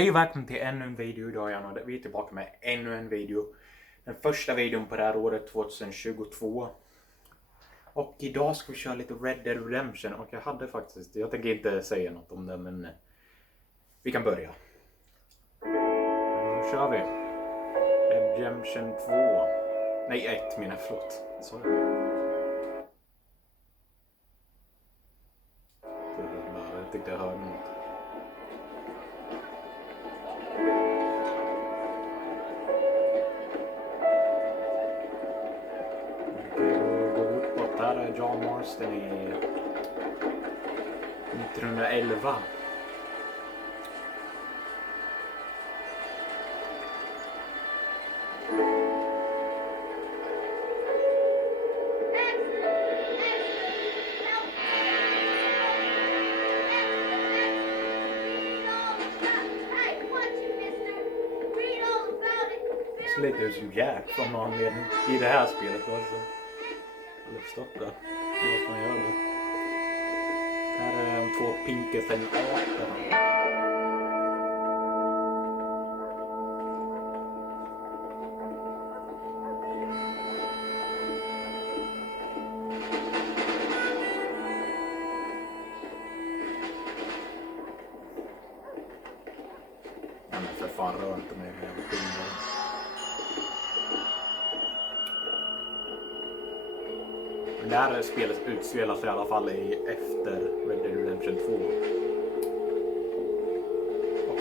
Hej och välkommen till ännu en video idag igen, och vi är tillbaka med ännu en video. Den första videon på det här året 2022. Och idag ska vi köra lite Red Dead Redemption, och jag tänker inte säga något om det, men vi kan börja. Nu kör vi. Redemption 2. Nej, 1 menar jag, förlåt. Sorry. Jag tyckte jag hörde något. Där är John Marston i 1911. Det ser lite ut som Jack från någon anledning i det här spelet alltså. Eller förstått det. Vad fan gör det? Här är de två Pinkerton-arterna. Ja men för fan, rör inte mig med jävla skillnad. Det här spelet utspelar sig i alla fall i efter Red Dead Redemption 2. Och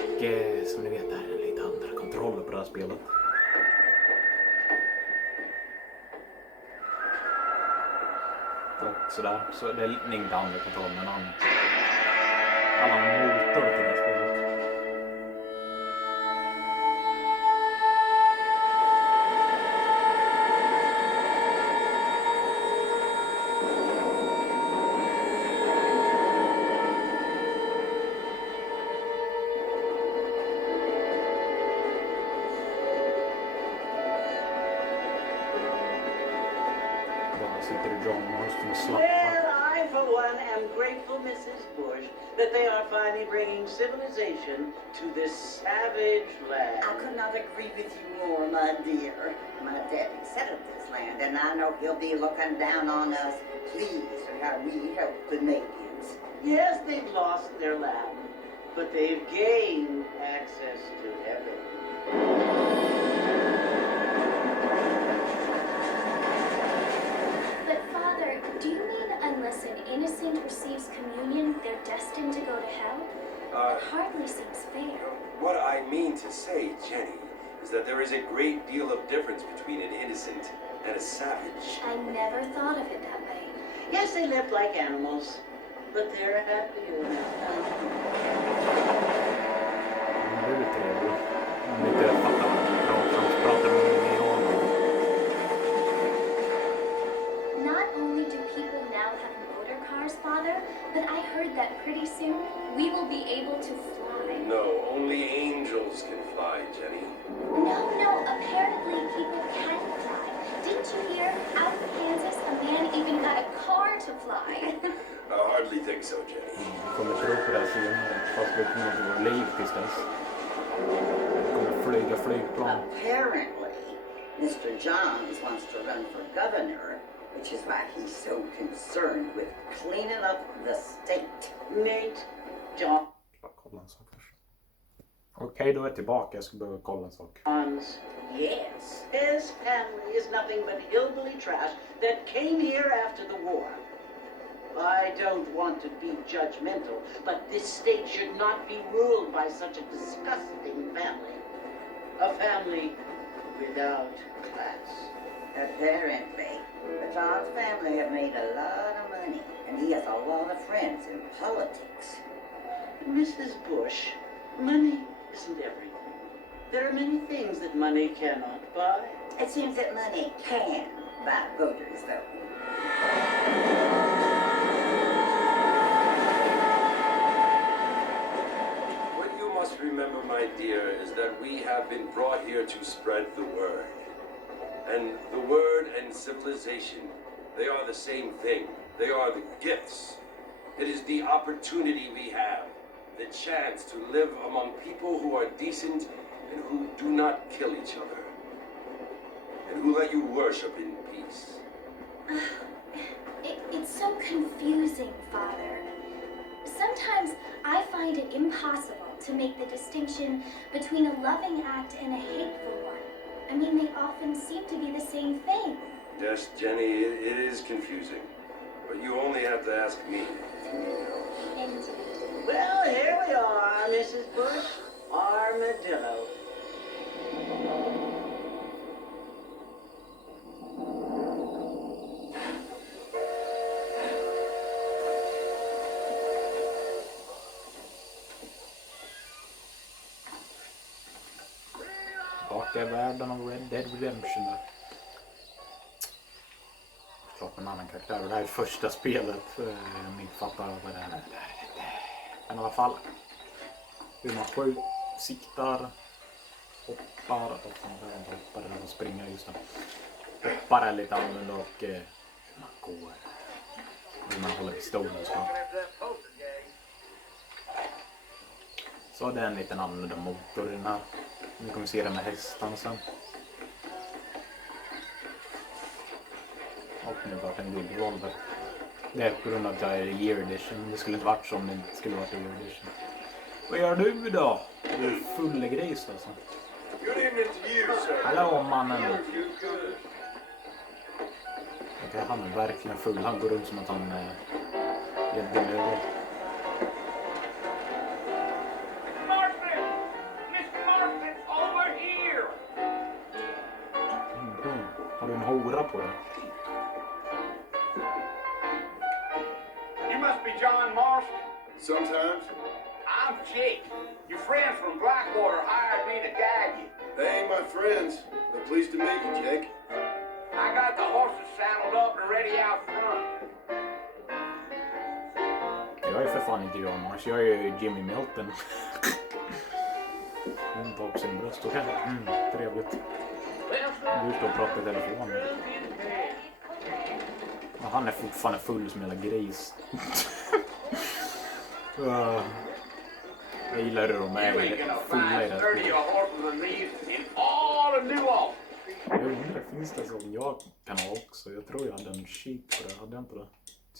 som ni vet är det lite andra kontroller på det här spelet. Och sådär, så det är inte andra kontroller men alla motor till det här spelet. Well, I, for one, am grateful, Mrs. Bush, that they are finally bringing civilization to this savage land. I could not agree with you more, my dear. My daddy settled this land, and I know he'll be looking down on us, pleased at how we help the natives. Yes, they've lost their land, but they've gained access to heaven. Do you mean unless an innocent receives communion, they're destined to go to hell? It hardly seems fair. What I mean to say, Jenny, is that there is a great deal of difference between an innocent and a savage. I never thought of it that way. Yes, they live like animals, but they're happier Not only do people now have motor cars, Father, but I heard that pretty soon we will be able to fly. No, only angels can fly, Jenny. No, apparently people can fly. Didn't you hear? Out in Kansas, a man even got a car to fly. I hardly think so, Jenny. Kommer tro på det här senare, fast vi kommer till vår liv tills dess. Vi kommer flyga flygplan. Apparently, Mr. Johns wants to run for governor, which is why he's so concerned with cleaning up the state. Nate, John. Kolla en sak först. Okej, då är jag tillbaka. Jag ska behöva kolla en sak. Yes. His family is nothing but hillbilly trash that came here after the war. I don't want to be judgmental, but this state should not be ruled by such a disgusting family. A family without class. Apparently, the Johns family have made a lot of money, and he has a lot of friends in politics. Mrs. Bush, money isn't everything. There are many things that money cannot buy. It seems that money can buy voters, though. What you must remember, my dear, is that we have been brought here to spread the word. And the word and civilization, they are the same thing. They are the gifts. It is the opportunity we have the chance to live among people who are decent and who do not kill each other, and who let you worship in peace. It's so confusing, Father. Sometimes I find it impossible to make the distinction between a loving act and a hateful one. I mean, they often seem to be the same thing. Yes, Jenny, it is confusing. But you only have to ask me if you need help. Indeed. Well, here we are, Mrs. Bush. Armadillo. Tillbaka i världen av Red Dead Redemption där. Klart en annan karaktär. Det här är första spelet. Ni fattar vad det är. Men i alla fall. Hur man skjuter, siktar, hoppar. Hoppar eller springer just det. Hoppar är lite annorlunda och hur man går. Hur man håller pistolen och så. Så det är en liten annorlunda motor i den här. Nu kommer vi se det med hästarna sen. Och nu vart en guldrevolver. Det är på grund av att jag är i year edition. Det skulle inte varit så om det inte skulle varit i year edition. Vad gör du då? Du är full gris alltså. Hallå mannen. Okej, han är verkligen full. Han går runt som att han är helt dum över. Har du en hora på det? You must be John Marston. Sometimes I'm Jake. Your friends from Blackwater hired me to guide you. they ain't my friends. They're pleased to meet you, Jake. I got the horses saddled up and ready out front. Jag är för fan inte John Mars. Jag är Jimmy Milton. Hon tar upp sin bröst. Okej, trevligt. Du står och pratar i telefon. Och han är fortfarande full som hela gris. Jag gillar hur de är fulla i det här spelet. Jag undrar, finns det som jag kan ha också? Jag tror jag hade en sheet på det. Hade jag inte det?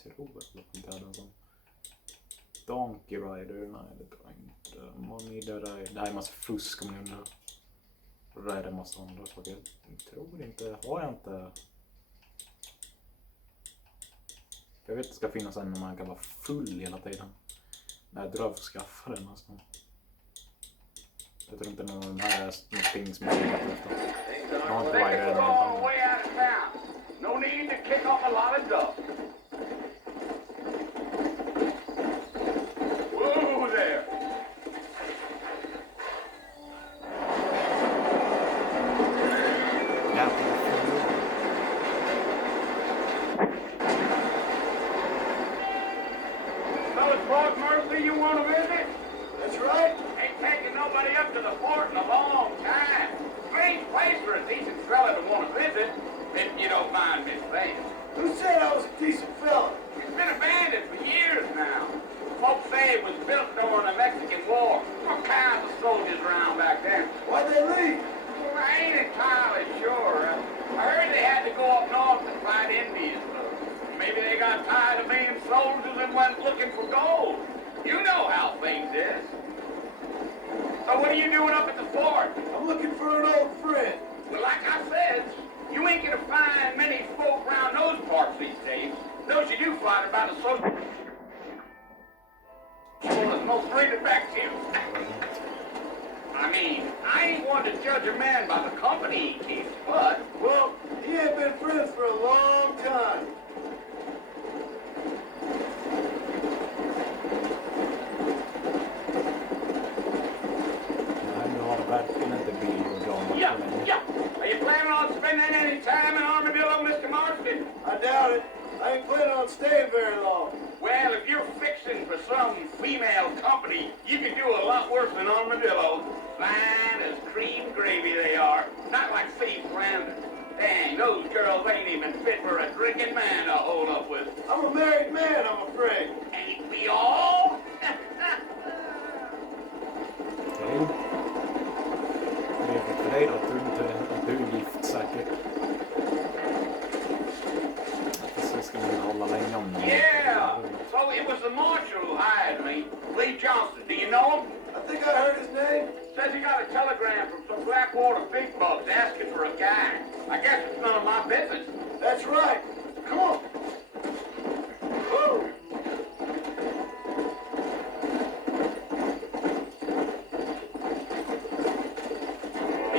Jag tror att jag hade en sån. Donkey Rider, nej det tror jag inte. Money där, det här är massa fusk om ni undrar. Det är en massa andra saker. Jag tror inte, har jag inte. Jag vet att det ska finnas en när man kan vara full hela tiden. Nej, jag tror jag får skaffa den nästan. Jag tror inte någon av de här är någonting som jag har gjort efter. Jag har inte Rider eller något annat. No need to kick off a lot of dust. Whoa there. Fellas, Fort Mercy, you want to visit? That's right. Ain't taking nobody up to the fort in a long time. Strange place for a decent fella to want to visit, if you don't mind me saying. Who said I was a decent fella? It's been abandoned for years now. Folks say it was built during the Mexican War. What kinds of soldiers around back then? Why'd they leave? Well, I ain't entirely sure. I heard they had to go up north to fight Indians. Maybe they got tired of being soldiers and went looking for gold. You know how things is. So what are you doing up at the fort? I'm looking for an old friend. Well, like I said, you ain't gonna find many folk around those parts these days. Those you do find about a social... Well, most freedom back to you. I mean, I ain't one to judge a man by the company he keeps, but... Well, he ain't been friends for a long time. Verkligen inte bil och drama. Yeah. Are you planning on spending any time in Armadillo, Mr. Marston? I doubt it. I ain't planning on staying very long. Well, if you're fixing for some female company, you can do a lot worse than Armadillo. Fine as cream gravy they are. Not like city slanders. Dang, those girls ain't even fit for a drinking man to hold up with. I'm a married man, I'm afraid. Ain't we all? You know him? I think I heard his name. Says he got a telegram from some Blackwater big bugs asking for a guy. I guess it's none of my business. That's right. Come on. Woo!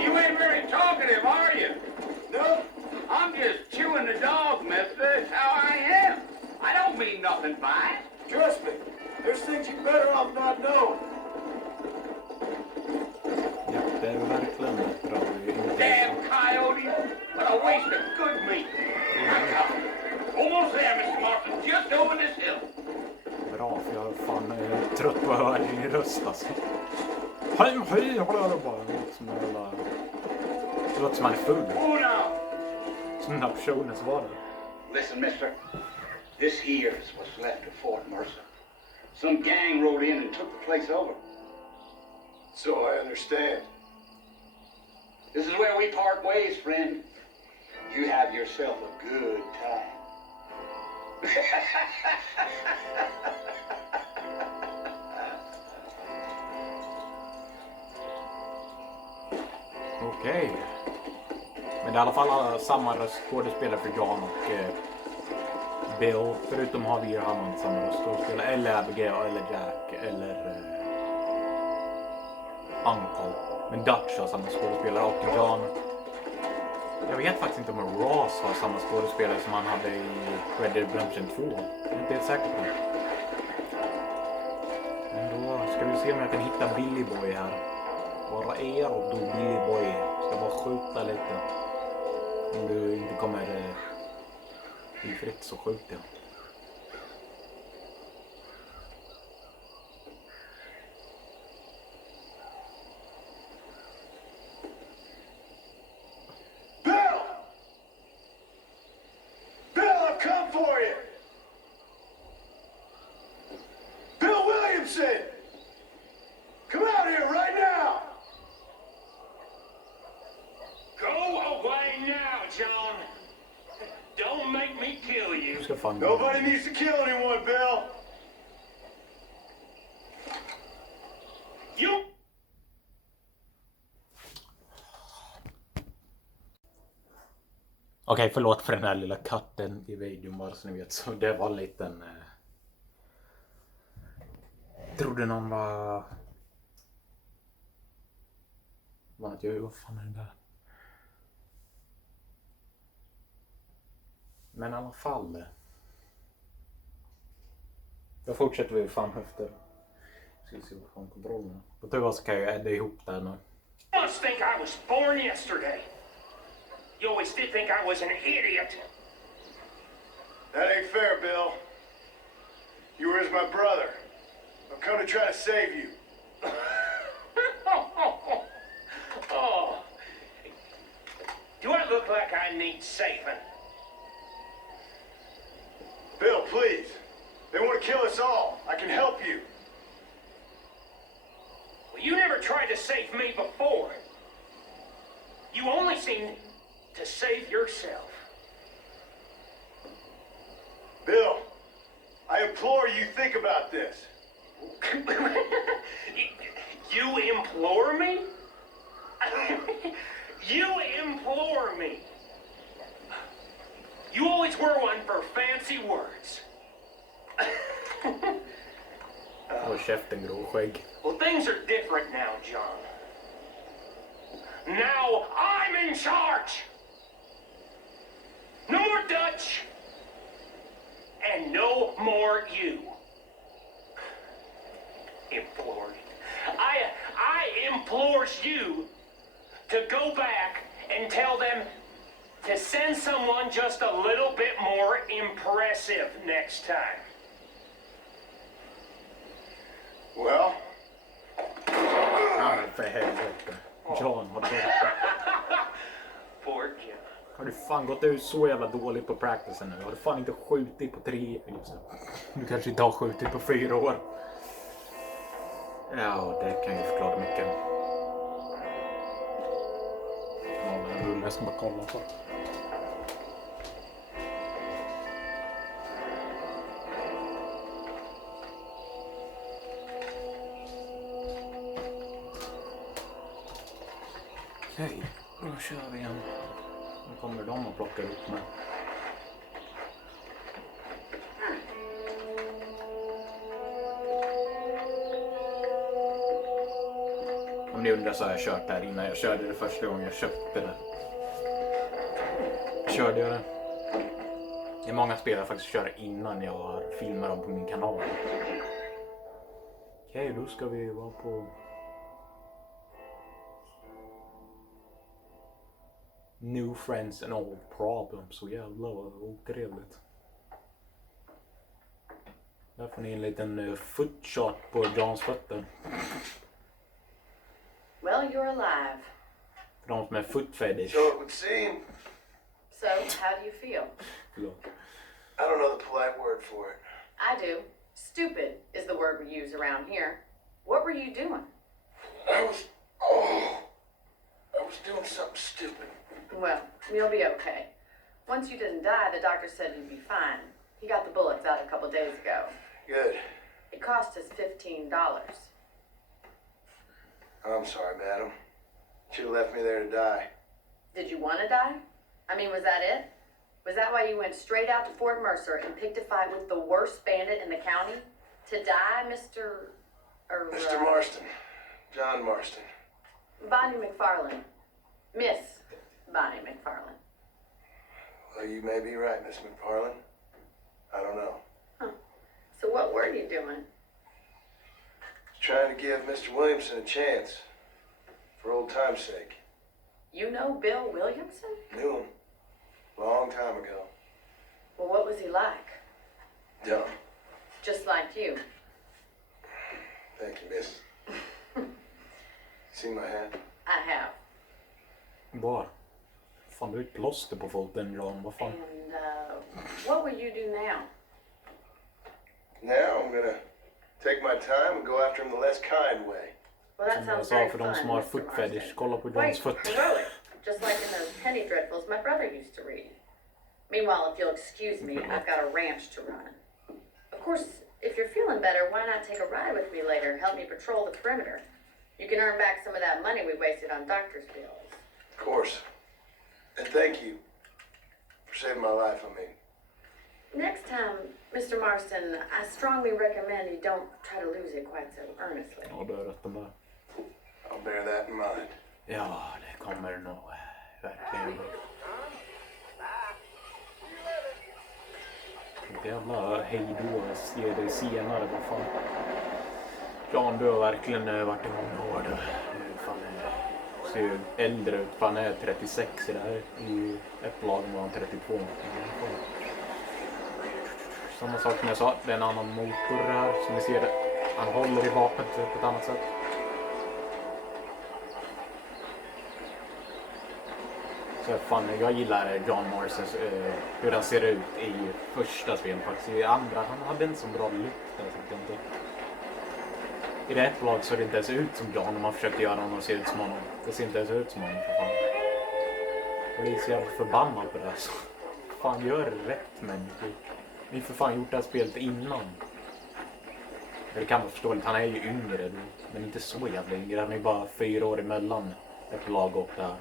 You ain't very talkative, are you? No? I'm just chewing the dog, mister. That's how I am. I don't mean nothing by it. Trust me. There's things you're better off not knowing. Ja, det är verkligen bra. Damn coyote! What a waste of good meat. Almost there, Mr. Marston. Just over this hill. Bra, för jag är fan trött på att höra din röst alltså. Hej, hej, hallå, bara. Det låter som en jävla... Det låter som han är full. Oh, no. Som den här personen som var där. Listen, mister. This here is what's left of Fort Mercer. Some gang rode in and took the place over. So I understand. This is where we part ways, friend. You have yourself a good time. Okej. Men det är i alla fall samma röstskådespelare för John och Bill. Förutom har vi ju han samma röstskådespelare. Eller Abigail, eller Jack, eller Uncle. Men Dutch har samma skådespelare och John. Jag vet faktiskt inte om Ross har samma skådespelare som han hade i Red Dead Redemption 2. Jag är inte helt säker på det. Men då ska vi se om jag kan hitta Billy Boy här. Var är då Billy Boy? Ska bara skjuta lite. Om du inte kommer bli fritt så skjuter jag. Come out here right now! Go away now, John. Don't make me kill you. Nobody needs to kill anyone, Bill. You... Okej, förlåt för den här lilla katten i videon bara så ni vet. Så det var en liten... Trodde någon var... Vad fan är det där? Men i alla fall. Då fortsätter vi fan efter. Ska vi se vad fan kontrollen. På tur så kan jag ädda ihop det nu. You must think I was born yesterday. You always did think I was an idiot. That ain't fair, Bill. You were as my brother. I've come to try to save you. Oh. Do I look like I need saving? Bill, please. They want to kill us all. I can help you. Well, you never tried to save me before. You only seem to save yourself. Bill, I implore you think about this. You implore me? You implore me? You always were one for fancy words. Håll käften, gråskägg. Well, things are different now, John. Now I'm in charge. No more Dutch. And no more you. Implored. I implores you to go back and tell them to send someone just a little bit more impressive next time. Well? Ja, men för helvete. John, vad dåligt. Poor John. Har du fan gått ut så jävla dåligt på practicen nu? Har du fan inte skjutit på 3 videos? Du kanske inte har skjutit på 4 år. Ja, det kan ju förklara mycket. Ja, den rullar. Jag ska bara kolla på. kör vi igen. Nu kommer de och plockar upp mig. Om ni undrar så har jag kört där innan. Jag körde det första gången jag köpte det. Körde jag det. Det är många spel jag faktiskt kör innan jag filmar dem på min kanal. Okej, då ska vi vara på... New friends and old problems. Så jävla otrevligt. Där får ni en liten footshot på Johns fötter. Well, you're alive. För de som är foot fetish. So it would seem. So, how do you feel? Förlåt. I don't know the polite word for it. I do. Stupid is the word we use around here. What were you doing? I was doing something stupid. Well, you'll be okay. Once you didn't die, the doctor said you'd be fine. He got the bullets out a couple days ago. Good. It cost us $15. I'm sorry, madam. Should have left me there to die. Did you want to die? I mean, was that it? Was that why you went straight out to Fort Mercer and picked a fight with the worst bandit in the county? To die, Mr. Mr. Marston. John Marston. Bonnie McFarlane. Miss Bonnie McFarlane. Well, you may be right, Miss McFarlane. I don't know. So what were you doing? Trying to give Mr. Williamson a chance. For old time's sake. You know Bill Williamson? Knew him. Long time ago. Well, what was he like? Dumb. Just like you. Thank you, miss. See my hat? I have. Var? Fan, du är ett plåster på foten, John. Vad fan? And what will you do now? Now I'm gonna take my time and go after him the less kind way. Well, that Som jag sounds sa very för fun, de som har Mr. foot Marston. fetish, kolla på Johns Quite fötter. heroic, just like in those penny dreadfuls my brother used to read. Meanwhile, if you'll excuse me, I've got a ranch to run. Of course, if you're feeling better, why not take a ride with me later? Help me patrol the perimeter. You can earn back some of that money we wasted on doctor's bills. Of course. And thank you for saving my life, I mean. Next time, Mr. Marston, I strongly recommend you don't try to lose it quite so earnestly. Ja, du har rätt om det. I'll bear that in mind. Ja, det kommer nog verkligen. Jävla hejdå, jag ser det senare, vad fan. John, du har verkligen varit i många år. Du fan ser ju äldre ut, fan är 36 i det här. I upplagen var han 32. Samma sak som jag sa, det är en annan motor här som ni ser det. Han håller i vapnet på ett annat sätt. Så fan, jag gillar John Marsons, hur han ser ut i första spelet faktiskt. I andra, han hade inte så bra lukt där, tyckte jag inte. I det ett lag så det inte ens ut som John om man försökte göra honom och se ut som honom. Det ser inte ens ut som honom, för fan. Jag blir så jävla förbannad på det här. Så fan, gör rätt människor. Ni för fan gjort det här spelet innan. Det kan vara förståeligt, han är ju yngre, men inte så jävla yngre. Han är ju bara 4 år emellan ett lag och det här.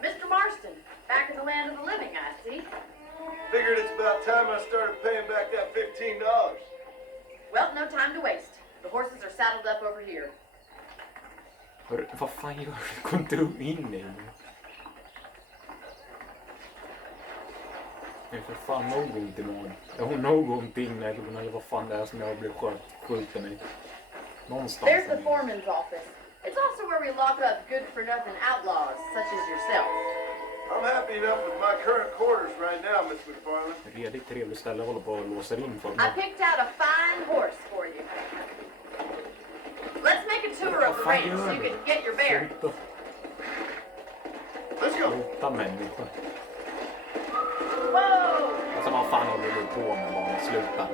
Mr. Marston, back in the land of the living, I see. Figured it's about time I started paying back that $15. Well, no time to waste. The horses are saddled up over here. Vad fan gör du? Gå inte in i det. Det är för fan något imorgon. Jag har någonting eller vad fan det är som jag blir skjuten i. Någonstans. There's the foreman's office. It's also where we lock up good-for-nothing outlaws, such as yourself. I'm happy enough with my current quarters right now, Miss McFarlane. Redigt trevligt ställe, håller på och låser in för I mig. picked out a fine horse for you. Let's make a tour of the range so you can get your bearings. Sluta. Let's go. Sluta människa. Whoa! Alltså vad fan håller du på med bara? Sluta.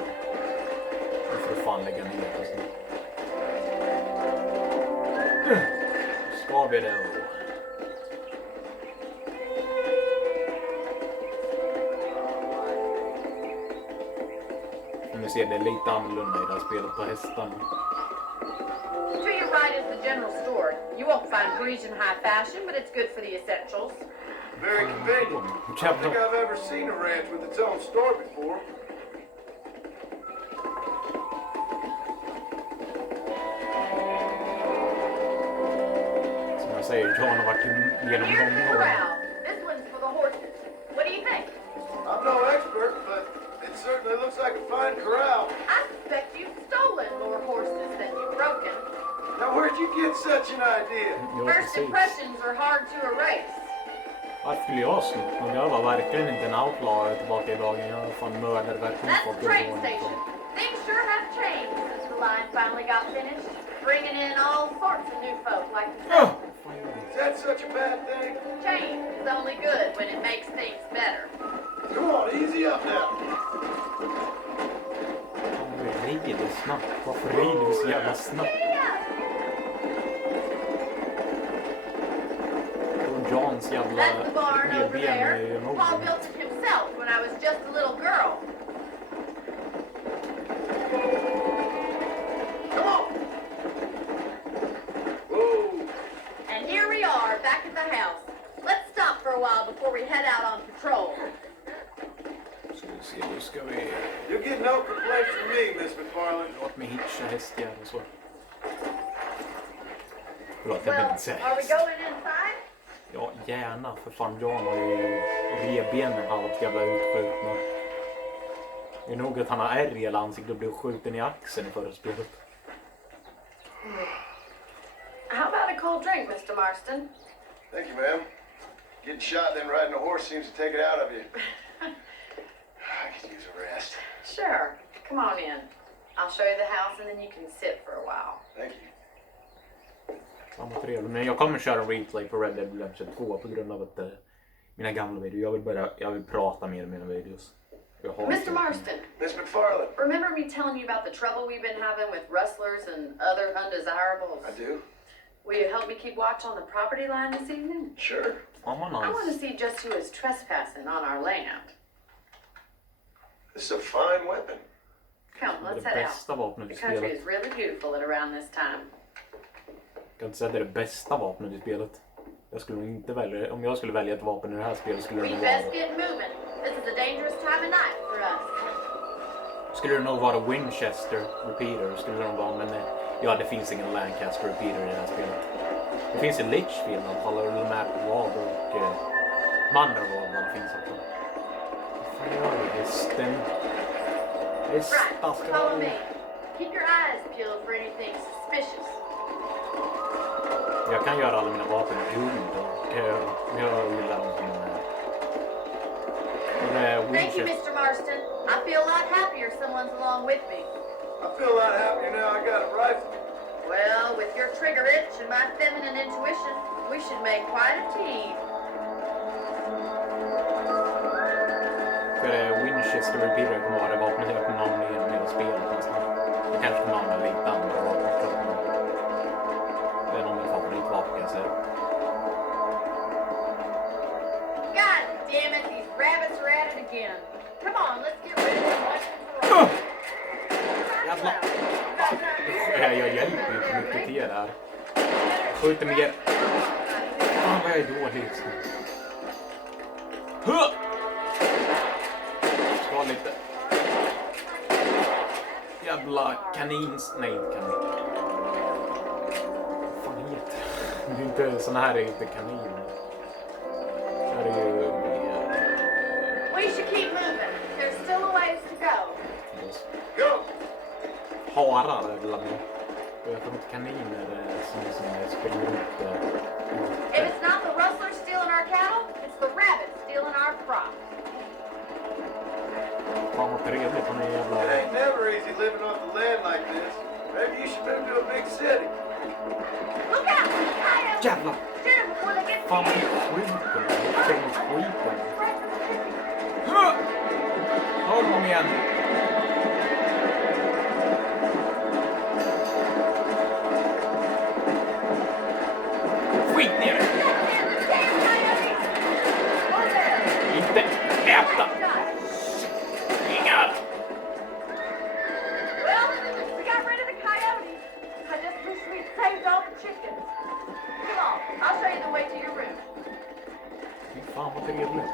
Nu får du fan lägga ner det så. Ska vi då? Som ni ser, det är lite annorlunda i det här spelet på hästarna. To your right is the general store. You won't find Parisian high fashion, but it's good for the essentials. Very convenient. I don't think I've ever seen a ranch with its own store before. Som jag säger, John har varit genom Here's the många år. corral. This one's for the horses. What do you think? I'm no expert, but it certainly looks like a fine corral. I suspect you've stolen more horses than you've broken. Now, where'd you get such an idea? Ja, First precis. impressions are hard to erase. Varför skulle jag slå? Men jag var verkligen inte en outlaw tillbaka i dagen. Jag var fan mördare verkligen That's folk the i train Rån. station. Things sure have changed since the line finally got finished, bringing in all sorts of new folk like yourself. Is that such a bad thing? Change is only good when it makes things better. Come on, easy up now. Han rider snabbt. Varför rider du så jävla snabbt? Och Johns jävla That's the barn over revben there. är ju Paul nog. built it himself when I was just a little girl. Come on. Whoa. And here we are, back at the house. Let's stop for a while before we head out on patrol. Ska vi se, då ska vi... You get no complaints from me, Miss McFarland. Låt mig hitcha hästjärn och så. Förlåt, jag Well, behöver inte säga are we häst. going inside? Ja, gärna. För fan, John har ju revbenen halvt jävla utskjutna. Det är nog att han har ärr i hela ansiktet och blev skjuten i axeln i förra spelet. How about a cold drink, Mr. Marston? Thank you, ma'am. Getting shot and then riding a horse seems to take it out of you. I could use a rest. Sure. Come on in. I'll show you the house and then you can sit for a while. Thank you. Fan vad trevligt. Men jag kommer köra en replay på Red Dead Redemption 2 på grund av att mina gamla videor. Jag vill prata mer om mina videos. Mr. Marston, Miss McFarland. remember me telling you about the trouble we've been having with rustlers and other undesirables? I do. Will you help me keep watch on the property line this evening? Sure. Oh, I want to nice. see just who is trespassing on our land. This is a fine weapon. Come, Det är let's det head bästa out. vapnet The i country spelet. is really beautiful at around this time. Jag kan inte säga att det är det bästa vapnet i spelet. Jag skulle nog inte välja, om jag skulle välja ett vapen i det här spelet skulle det We nog best vara... get moving. This is a dangerous time of night for us. Skulle det nog vara Winchester Repeater skulle det nog vara, men ja, det finns ingen Lancaster Repeater i det här spelet. Det finns i Litchfield i alla fall, och Map Wad och Manderwad finns också. Vad fan gör du? Hästen? Right, follow me. Keep your eyes peeled for anything suspicious. Jag kan göra alla mina vapen guld och jag gillar dem som Thank you, Winchester. Mr. Marston. I feel a lot happier someone's along with me. I feel a lot happier now I got a rifle. Well, with your trigger itch and my feminine intuition, we should make quite a team. För Winchester Repeater kommer vara det vapnet jag kommer använda genom hela spelet nästan. Jag kanske kommer använda lite andra vapen. Det är nog min favoritvapen kan jag säga. God damn it, these rabbits are at it again. Come on, let's get rid of them once and for all. Jävlar! Jag hjälper ju inte mycket till där. Jag skjuter mer. Fan vad jag är dålig just nu. Ska ha lite... Jävla kanins... Nej, inte kanin. Vad fan heter det? Det är inte... Såna här är inte kaniner. Det här är ju... We should keep moving. There's still a ways to go. Go! Harar är det väl mer. Jag tror inte kaniner som springer ut. If it's not the rustlers stealing our cattle, it's the rabbits stealing our crop. Fan vad trevligt hon är It jävla... ain't never easy living off the land like this. Maybe you should move to a big city. Look out! Coyotes! Jävlar! Shoot them before they get to Fan vad you! skiten! Känns skiten! Håll dem igen! Skit ner dig! Inte äta! Inga! Well, we got rid of the coyotes. I just wish we'd saved all the chickens. trevligt.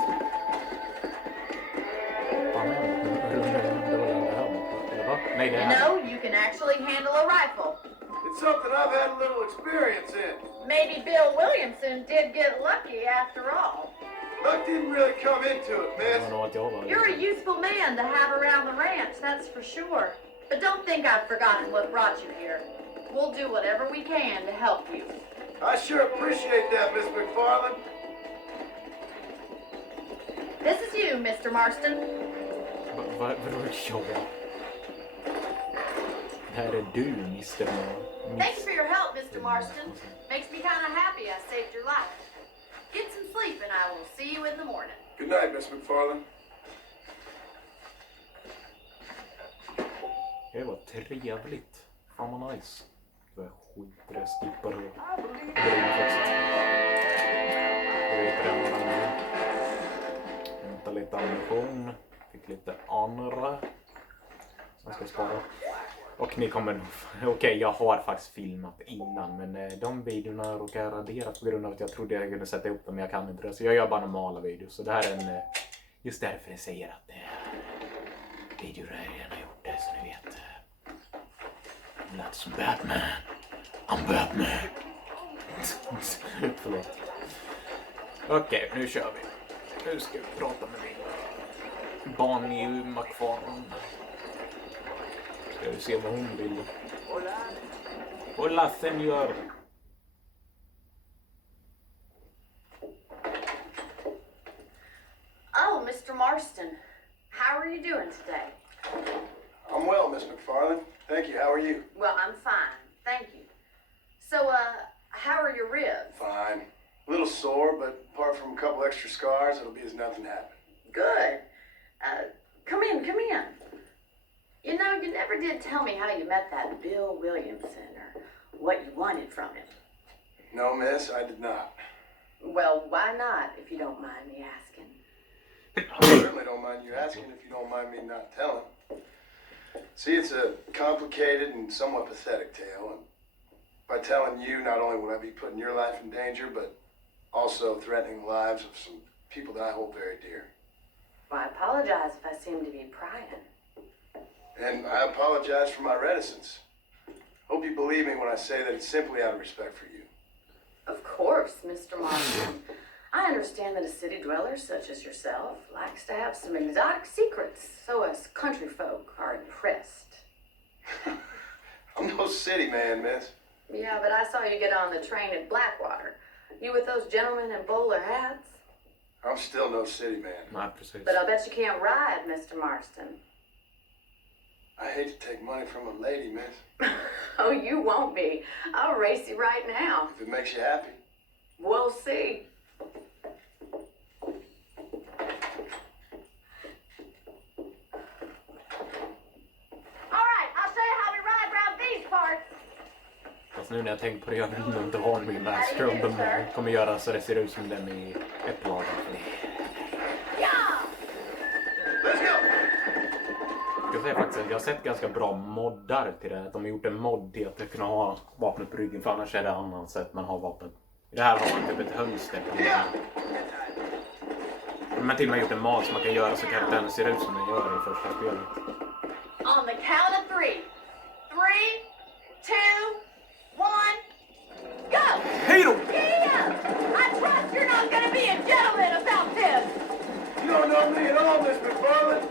Fan, det var det här borta. Eller va? Nej, det You är här. know, you can actually handle a rifle. It's something I've had a little experience in. Maybe Bill Williamson did get lucky after all. Luck didn't really come into it, Det miss. var nog att jag var You're a useful man to have around the ranch, that's for sure. But don't think I've forgotten what brought you here. We'll do whatever we can to help you. I sure appreciate that, Miss McFarland. This is you, Mr. Marston. Vadå jag? Det här är du, Mr. Thank you for your help, Mr. Marston. Makes me kind of happy I saved your life. Get some sleep and I will see you in the morning. Good night, Miss McFarland. Det var trevligt. Fan vad nice. Det var skit det skippar och hämta lite ammunition. Fick lite andra. Som ska spara. Och ni kommer... Okej, jag har faktiskt filmat innan. Men de videorna råkar jag radera på grund av att jag trodde jag kunde sätta upp dem. Men jag kan inte det. Så jag gör bara normala videos. Så det här är en... Just därför jag säger att det är videor jag redan har gjort det. Så ni vet... That's Batman. I'm Batman. Förlåt. Okej, nu kör vi. Nu ska vi prata med min Bonnie McFarland. Ska vi se vad hon vill. Hola, senor. Oh, Mr. Marston. How are you doing today? I'm well, Miss McFarland. Thank you. How are you? Well, I'm fine. Thank you. So, how are your ribs? Fine. A little sore, but apart from a couple extra scars, it'll be as nothing happened. Good. Come in, come in. You know, you never did tell me how you met that Bill Williamson or what you wanted from him. No, miss, I did not. Well, why not, if you don't mind me asking? I certainly don't mind you asking if you don't mind me not telling. See, it's a complicated and somewhat pathetic tale, and by telling you, not only would I be putting your life in danger, but also threatening the lives of some people that I hold very dear. Well, I apologize if I seem to be prying. And I apologize for my reticence. Hope you believe me when I say that it's simply out of respect for you. Of course, Mr. Marston. I understand that a city dweller such as yourself likes to have some exotic secrets, so us country folk are impressed. I'm no city man, miss. Yeah, but I saw you get on the train at Blackwater. You with those gentlemen in bowler hats? I'm still no city man. Nej, precis. But I'll bet you can't ride, Mr. Marston. I hate to take money from a lady, miss. Oh, you won't be. I'll race you right now. If it makes you happy. We'll see. All right, I'll show you how we ride around these parts. Fast nu när jag tänker på det, jag vill nog inte ha min master. De kommer göra så det ser ut som den i upplagan. Yeah! Let's go! Jag ska säga faktiskt att jag har sett ganska bra moddar till det. De har gjort en mod till att kunna ha vapnet på ryggen, för annars är det annat sätt man har vapen. I det här har man typ ett hölster på ryggen. De har till och med gjort en mod som man kan göra så karaktären ser ut som den gör i första spelet. On the count of 3. 3, 2, 1, go! Hej då! Yeah! I trust you're not gonna be a gentleman about this! You don't know me at all, Miss McFarland.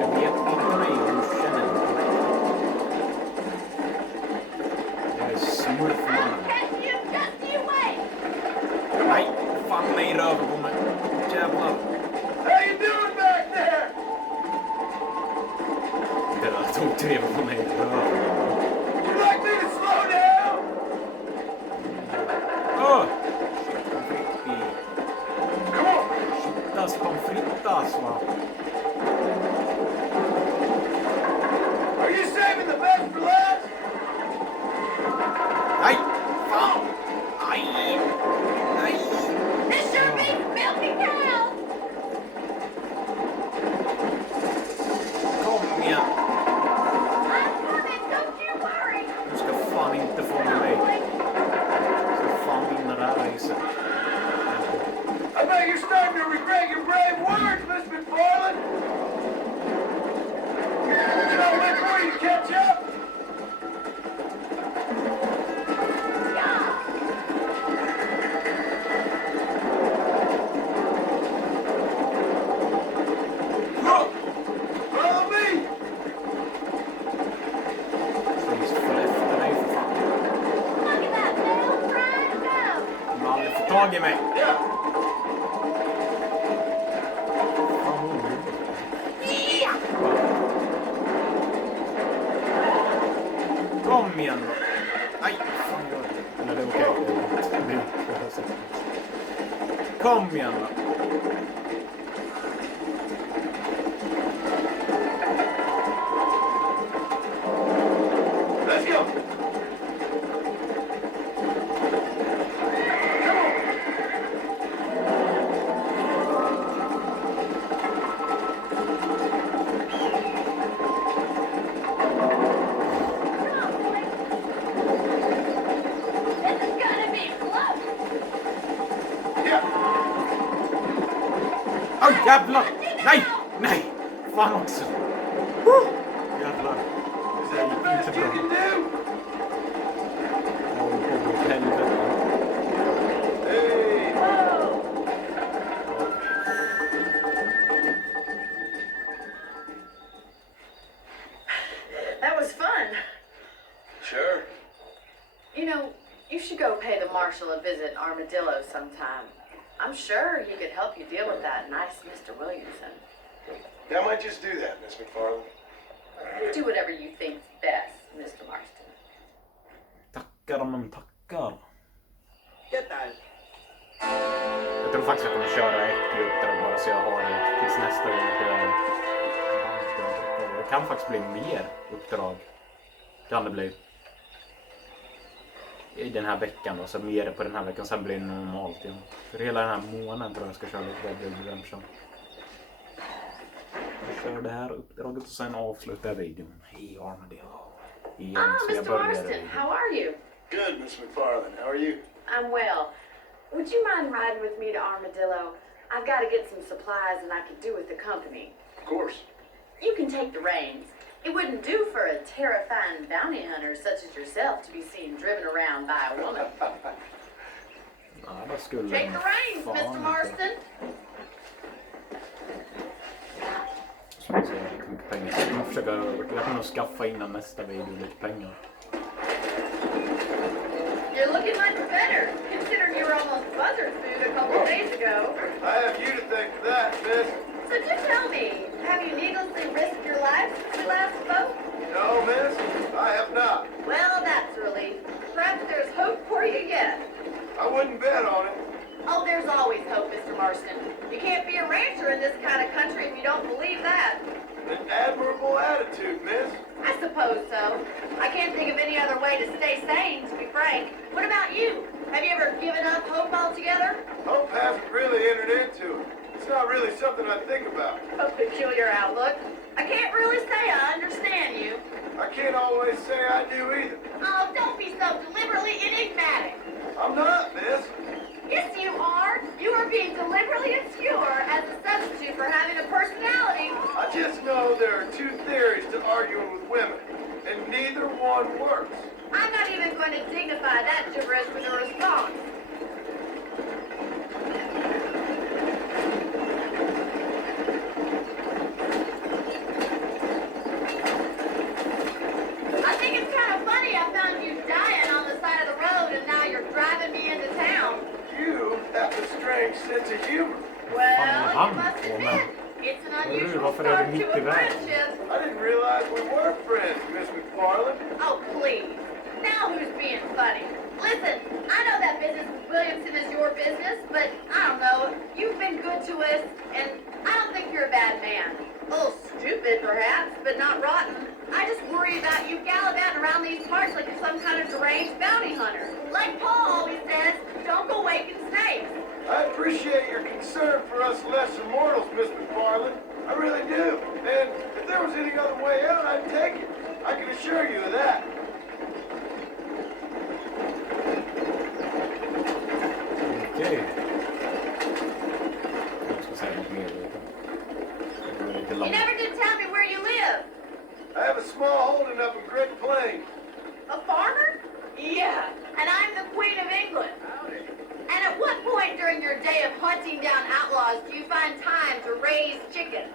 Jag vet inte mig hur du känner. Jag är smurfman. Catch you, just you wait! Nej, fan mig i röven på mig. Jävlar. How you doing back there? Det där tog 3 på mig i röven. You like me to slow down? Åh! Pommes frites. Come on! Shittas pommes frites, va? Are you saving the best for last? Nej! Fan! Aj! Nej! This sure beats milky cows! Kom igen! I'm coming, don't you worry! Du ska fan inte fånga mig. Du ska fan vinna det här racet. I beg time to regret your brave words, Miss McFarland. You know, before you catch up. Follow me. Please, följ efter mig för fan. Look at that, Bill. Trying to go. Du har aldrig fått tag i mig. Yeah. Kom igen då. Aj, fan gör det. Eller det är okej. Det är på det sättet. Kom igen då. Let's go. Come on. This is gonna be close. Yeah. Oj, jävlar! Nej! Nej! Fan också. Jävlar. Is that the best you can do? Helvete. Hey. That was fun. Sure. You know, you should go pay the marshal a visit in Armadillo sometime. I'm sure he could help you deal with that nice Mr. Williamson. Yeah, I might just do that, Miss McFarland. You do whatever you think's best, Mr. Marston. Tackar om de tackar. Get that. Jag tror faktiskt jag kommer köra ett uppdrag bara så jag har det tills nästa gång. Det kan faktiskt bli mer uppdrag. Kan det bli. I den här veckan då, så mer på den här veckan, sen blir det normalt igen. För hela den här månaden tror jag ska köra lite Red Dead Redemption. Jag kör det här uppdraget och sen avslutar jag videon i Armadillo. Igen, så jag Mr. börjar Marston, how are you? Good, Miss McFarland. How are you? I'm well. Would you mind riding with me to Armadillo? I've got to get some supplies and I could do with the company. Of course. You can take the reins. It wouldn't do for a terrifying bounty hunter such as yourself to be seen driven around by a woman. Ja, det skulle Take the reins, fan Mr. inte. Marston. Så jag ser hur mycket pengar. Jag kommer att skaffa innan nästa video lite pengar. You're looking much better, considering you were almost buzzard food a couple days ago. I have you to thank for that, Miss. So do tell me, have you needlessly risked your life since we last spoke? No, Miss, I have not. Well, that's a relief. Perhaps there's hope for you yet. I wouldn't bet on it. Oh, there's always hope, Mr. Marston. You can't be a rancher in this kind of country if you don't believe that. An admirable attitude, Miss. I suppose so. I can't think of any other way to stay sane, to be frank. What about you? Have you ever given up hope altogether? Hope hasn't really entered into it. It's not really something I think about. A peculiar outlook. I can't really say I understand you. I can't always say I do either. Oh, don't be so deliberately enigmatic. I'm not, Miss. Yes, you are. You are being deliberately obscure as a substitute for having a personality. I just know there are two theories to arguing with women, and neither one works. I'm not even going to dignify that gibberish with a response. I think it's kind of funny I found you dying on the side of the road and now you're driving me into town. You have a strange sense of humor. Well, Fan, you must han, admit, it's an unusual varför är start vi to mitt i a vägen? friendship. I didn't realize we were friends, Miss McFarland. Oh, please. Now who's being funny? Listen, I know that business with Williamson is your business, but I don't know. You've been good to us, and I don't think you're a bad man. A little stupid, perhaps, but not rotten. I just worry about you gallivanting around these parts like you're some kind of deranged bounty hunter. Like Paul always says, don't go waking snakes. I appreciate your concern for us lesser mortals, Miss McFarland. I really do. And if there was any other way out, I'd take it. I can assure you of that. Okej. cows do you find time to raise chickens?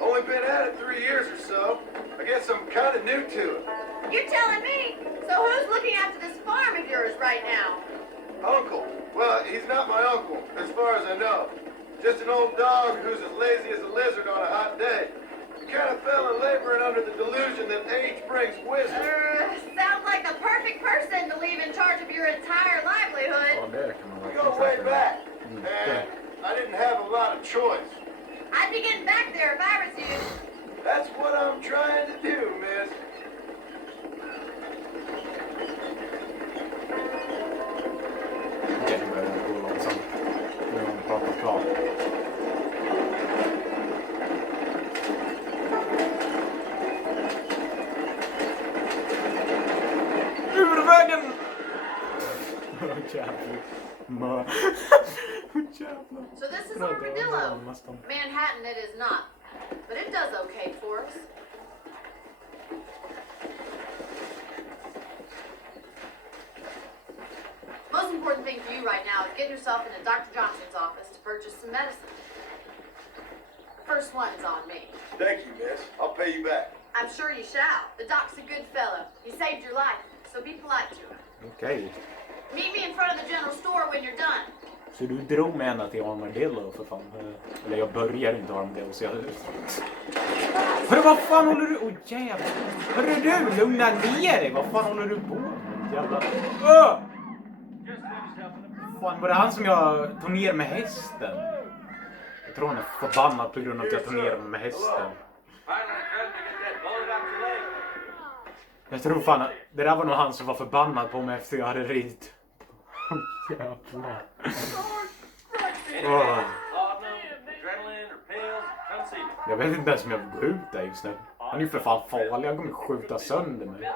Only been at it 3 years or so. I guess I'm kind of new to it. You're telling me? So who's looking after this farm of yours right now? Uncle. Well, he's not my uncle, as far as I know. Just an old dog who's as lazy as a lizard on a hot day. He kind of fell in laboring under the delusion that age brings wisdom. Sounds like the perfect person to leave in charge of your entire livelihood. Ja, det kan man We verkligen go way säga. back, and I didn't have a lot of choice. I'd be getting back there if I was you. That's what I'm trying to do, miss. Okej, nu börjar det gå långsamt. Nu har vi pratat klart. Ur vägen! Åh jävlar. Jävlar. So this is Armadillo. Manhattan it is not. But it does okay for us. Most important thing for you right now is get yourself into Dr. Johnson's office to purchase some medicine. The first one's on me. Thank you, miss. I'll pay you back. I'm sure you shall. The doc's a good fellow. He saved your life, so be polite to him. Okej. Meet me in front of the general store when you're done. Så du drog mig ända till Armadillo för fan. Eller jag börjar inte Armadillo så jag... Hörru, vad fan håller du... Åh jävlar. Hörru du, lugna ner dig. Vad fan håller du på med? Jävla... Fan, var det han som jag tog ner med hästen? Jag tror han är förbannad på grund av att jag tog ner med hästen. Jag tror fan att det där var nog han som var förbannad på mig efter jag hade ridit. Jävlar. Jag vet inte ens om jag vill gå ut där just nu. Han är ju för fan farlig, han kommer skjuta sönder mig.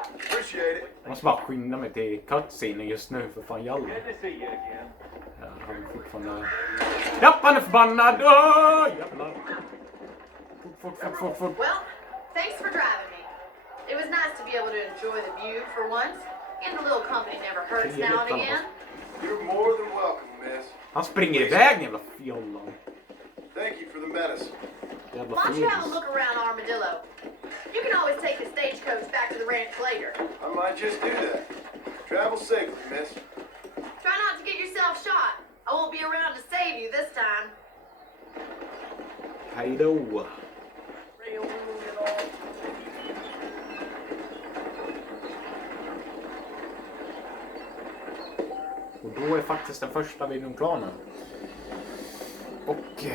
Jag måste bara skynda mig till cutscene just nu för fan jävlar. Ja, han är fortfarande... Japp, han är förbannad! Jävlar! Fort. Well, thanks for driving me. It was nice to be able to enjoy the view for once. And a little company never hurts now and again. You're more than welcome, miss. Han springer iväg, jävla fjollan. Thank you for the medicine. Why don't you have a look around Armadillo? You can always take the stagecoach back to the ranch later. I might just do that. Travel safely, miss. Try not to get yourself shot. I won't be around to save you this time. Hej då. Och då är faktiskt den första videon klar nu. Och ja.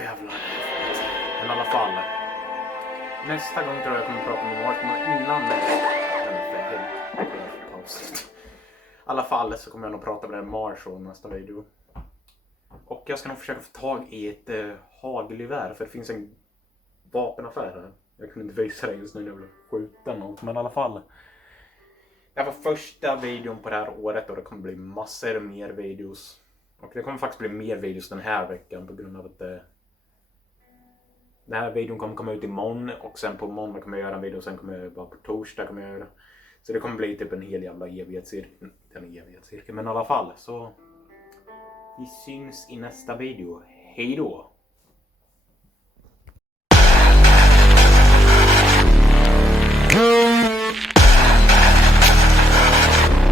Jävlar. Men i alla fall. Nästa gång tror jag kommer prata med Marston innan paus. I alla fall så kommer jag nog prata med den Marston nästa video. Och jag ska nog försöka få tag i ett hagelgevär för det finns en vapenaffär här. Jag kunde inte visa det just nu när jag blev skjuten något, men i alla fall. Det var första videon på det här året och det kommer bli massor mer videos. Och det kommer faktiskt bli mer videos den här veckan på grund av att den här videon kommer komma ut imorgon och sen på måndag kommer jag göra en video och sen kommer jag bara på torsdag kommer jag göra. Så det kommer bli typ en hel jävla evighetscirkel. Men i alla fall så vi syns i nästa video. Hej då!